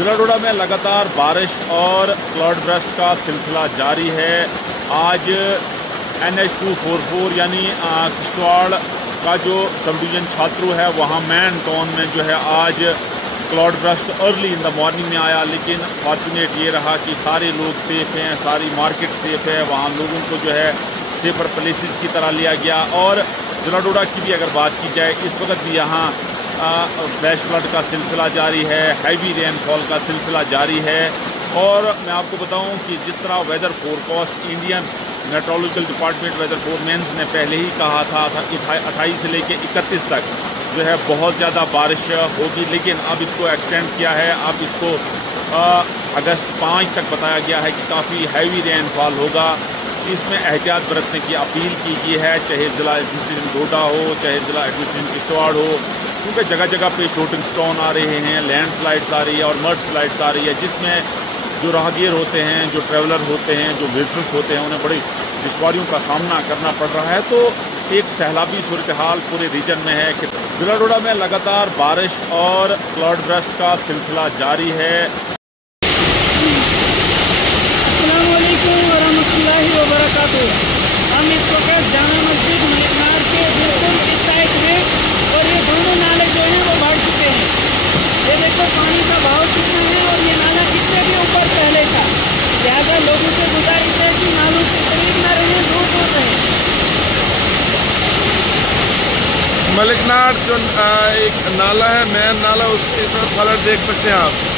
जिला डोडा में लगातार बारिश और क्लाउड बर्स्ट का सिलसिला जारी है। आज NH244 यानी किश्तवाड़ का जो सब डिवीज़न छात्रू है वहाँ मैन टाउन में जो है आज cloud burst early in the morning में आया, लेकिन फॉर्चुनेट ये रहा कि सारे लोग सेफ़ हैं, सारी मार्केट सेफ़ है, वहाँ लोगों को जो है सेफर प्लेसेस की तरह लिया गया। और जिला डोडा की भी अगर बात की जाए, इस वक्त भी यहाँ फ्लैश फ्लड का सिलसिला जारी है, हैवी रेनफॉल का सिलसिला जारी है। और मैं आपको बताऊं कि जिस तरह weather forecast Indian meteorological department weather foreman ने पहले ही कहा था कि 28 से लेकर 31 तक जो है बहुत ज़्यादा बारिश होगी, लेकिन अब इसको एक्सटेंड किया है। अब इसको अगस्त 5 तक बताया गया है कि काफ़ी हैवी रेनफॉल होगा। इसमें एहतियात बरतने की अपील की गई है, चाहे ज़िला एडमिनिस्ट्रेशन डोडा हो, चाहे ज़िला एडमिनिस्ट्रेशन किश्तवाड़ हो, क्योंकि जगह जगह पे शूटिंग स्टोन आ रहे हैं, लैंड स्लाइड्स आ रही है और मड स्लाइड्स आ रही है, जिसमें जो राहगीर होते हैं, जो ट्रैवलर होते हैं, जो विजिटर्स होते हैं, उन्हें बड़ी दुश्वारियों का सामना करना पड़ रहा है। तो एक सैलाबी सूरत हाल पूरे रीजन में है कि जिला डोडा में लगातार बारिश और क्लाउड बर्स्ट का सिलसिला जारी है। हम इस वक्त जामा मस्जिद मलिकनार के बिल्कुल इस साइड में, और ये दोनों नाले जो हैं वो बढ़ चुके हैं। ये देखो पानी का बहाव कितना है, और ये नाला इससे भी ऊपर पहले था। लिहाजा लोगों से गुजारिश है कि नालों के करीब न रहें, दूर रहें। मलिकनार जो एक नाला है, मेन नाला, उसके फ्लड देख सकते हैं आप।